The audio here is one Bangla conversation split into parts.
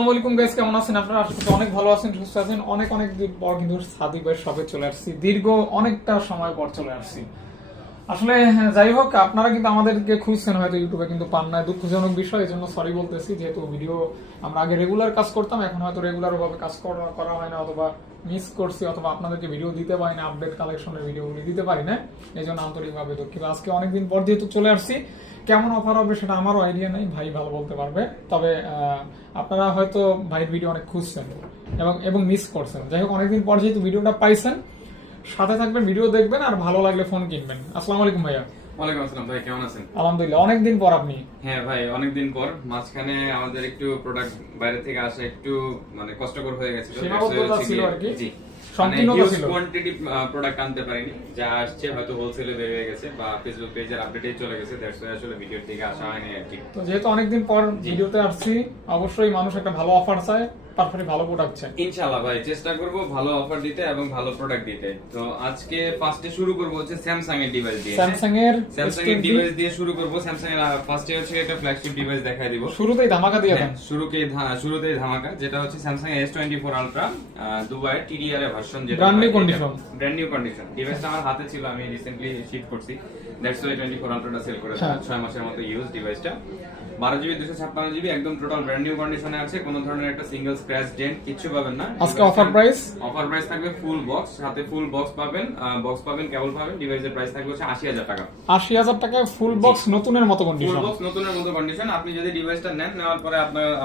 আসসালামু আলাইকুম গাইস, কেমন আছেন আপনারা? আশা করি অনেক ভালো আছেন, সুস্থ আছেন। অনেক দিন পর কিন্তু সাদিক ভাইয়ের শপে চলে আসছি, দীর্ঘ অনেকটা সময় পর চলে আসছি। আসলে যাই হোক, আপনারা কিন্তু আমাদেরকে খুঁজছেন হয়তো ইউটিউবে, কিন্তু পান না, দুঃখজনক বিষয়। এই জন্য সরি বলতেছি, যেহেতু ভিডিও আমরা আগে রেগুলার কাজ করতাম, এখন হয়তো রেগুলার ভাবে কাজ করা হয় না, অথবা মিস করছি, অথবা আপনাদেরকে ভিডিও দিতে পারি না, আপডেট কালেকশনের ভিডিওগুলি দিতে পারি না। এই জন্য আন্তরিকভাবে দুঃখিত। আজকে অনেকদিন পর যেহেতু চলে আসছি, কেমন অফার হবে সেটা আমারও আইডিয়া নেই, ভাই ভালো বলতে পারবে। তবে আপনারা হয়তো ভাইয়ের ভিডিও অনেক খুঁজছেন এবং মিস করছেন। যাই হোক, অনেকদিন পর যেহেতু ভিডিওটা পাইছেন, সাথে থাকবেন, ভিডিও দেখবেন, আর ভালো লাগলে ফোন কিনবেন। আসসালামু আলাইকুম ভাইয়া। ওয়ালাইকুম আসসালাম ভাই, কেমন আছেন? আলহামদুলিল্লাহ, অনেকদিন পর আপনি। হ্যাঁ ভাই, অনেকদিন পর। মাঝখানে আমাদের একটু প্রোডাক্ট বাইরে থেকে আসা একটু কষ্টকর হয়ে গেছে, সীমাবদ্ধতা ছিল আর কি, জি, সংকীর্ণতা ছিল। কোয়ান্টিটি প্রোডাক্ট আনতে পারিনি, যা আসছে হয়তো হোলসেলে বের হয়ে গেছে বা ফেসবুক পেজের আপডেটে চলে গেছে, দ্যাটস ওয়াই আসলে ভিডিওর দিকে আসা হয়নি আর কি। তো যেহেতু অনেকদিন পর ভিডিওতে আসছি, অবশ্যই মানুষ একটা ভালো অফার চায়, তারপরে ভালো প্রোডাক্ট চাই। ইনশাআল্লাহ ভাই, চেষ্টা করব ভালো অফার দিতে এবং ভালো প্রোডাক্ট দিতে। তো আজকে ফার্স্টে শুরু করব হচ্ছে স্যামসাং এর ডিভাইস দিয়ে। স্যামসাং এর ডিভাইস দিয়ে শুরু করব। স্যামসাং এর ফার্স্টে হচ্ছে একটা ফ্ল্যাগশিপ ডিভাইস দেখাই দিব। শুরুতেই ধামাকা দিয়ে দেন। শুরুতেই ধামাকা, যেটা হচ্ছে Samsung S24 ultra Dubai TDR এর ভার্সন, যেটা ব্র্যান্ড নিউ কন্ডিশন। ডিভাইসটা আমার হাতে ছিল, আমি রিসেন্টলি শিফট করছি। দ্যাটস ওয়াই 24 আলট্রাটা সেল করেছে 6 মাসের মতো ইউজ ডিভাইসটা। 12GB 256GB একদম টোটাল ব্র্যান্ড নিউ কন্ডিশনে আছে, কোনো ধরনের একটা সিঙ্গেল স্ক্র্যাচ ডেন্ট কিচ্ছু পাবেন না। আজকে অফার প্রাইস থাকবে ফুল বক্স, সাথে ফুল বক্স পাবেন, কেবল পাবেন। ডিভাইসের প্রাইস থাকবে হচ্ছে 80,000 টাকা। 80,000 টাকায় ফুল বক্স, নতুনের মতো কন্ডিশন। ফুল বক্স নতুনের মতো কন্ডিশন। আপনি যদি ডিভাইসটা নেওয়ার পরে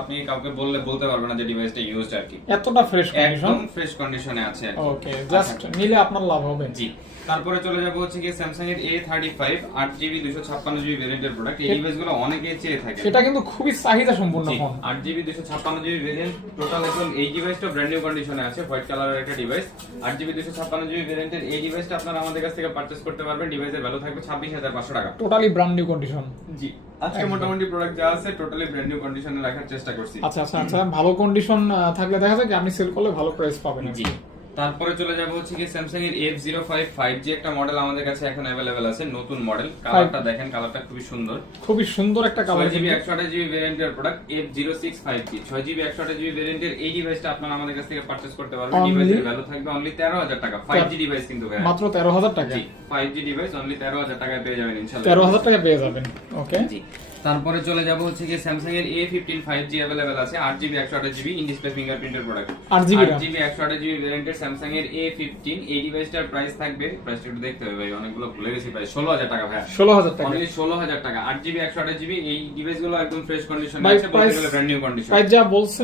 আপনি কাউকে বলতে পারবেন না যে ডিভাইসটা ইউজড আর কি। এতটা ফ্রেশ কন্ডিশন, একদম ফ্রেশ কন্ডিশনে আছে। ওকে, জাস্ট নিলে আপনার লাভ হবে। জি। তারপরে চলে যাব হচ্ছে কি স্যামসাং এর A35 8GB 256GB ভেরিয়েন্টের প্রোডাক্ট। এই ডিভাইসগুলো অনেকে চেয়ে থাকে, সেটা কিন্তু খুবই চাহিদা সম্পূর্ণ phone. 8GB 256GB variant total. এখন এই ডিভাইসটা ব্র্যান্ড নিউ কন্ডিশনে আছে, হোয়াইট কালারের একটা ডিভাইস। 8GB 256GB ভেরিয়েন্টের এই ডিভাইসটা আপনারা আমাদের কাছ থেকে পারচেজ করতে পারবেন। ডিভাইসের ভ্যালু থাকবে 26,500 টাকা, টোটালি ব্র্যান্ড নিউ কন্ডিশন। জি, আজকে মোটামুটি প্রোডাক্ট যা আছে টোটালি ব্র্যান্ড নিউ কন্ডিশনে রাখার চেষ্টা করছি। আচ্ছা, ভালো কন্ডিশন থাকলে দেখা যায় কি আপনি সেল করলে ভালো প্রাইস পাবেন। জি। তারপরে চলে যাব হচ্ছে কি স্যামসাং এর F05 5G একটা মডেল আমাদের কাছে এখন अवेलेबल আছে, নতুন মডেল। কালারটা দেখেন, কালারটা খুবই সুন্দর একটা কালার। 6GB 128GB ভেরিয়েন্টের product F06 5G 6GB 128GB ভেরিয়েন্টের এই ডিভাইসটা আপনারা আমাদের কাছ থেকে পারচেজ করতে পারবেন। ডিভাইসের ভ্যালু থাকবে অনলি 13,000 টাকা। 5G ডিভাইস কিন্তু ভাই, মাত্র 13,000 টাকা। জি, 5G ডিভাইস অনলি 13,000 টাকায় পেয়ে যাবেন ইনশাআল্লাহ। 13,000 টাকা পেয়ে যাবেন, ওকে। জি। তারপরে চলে যাব হচ্ছে কি স্যামসাং এর A15 5G अवेलेबल আছে, 8GB 128GB in display ফিঙ্গারপ্রিন্টের product. 8GB 128GB ভেরিয়েন্টের স্যামসাং এর A15 এই ডিভাইসটার প্রাইস থাকবে, প্রাইসটা একটু দেখতে হবে ভাই, অনেকগুলো ভুলে গেছি ভাই, 16,000 টাকা ভাই। 16,000 টাকা, অনলি 16,000 টাকা। 8GB 128GB এই ডিভাইসগুলো একদম ফ্রেশ কন্ডিশনে আছে, বলতে গেলে ব্র্যান্ড নিউ কন্ডিশন। প্রাইস যা বলছেন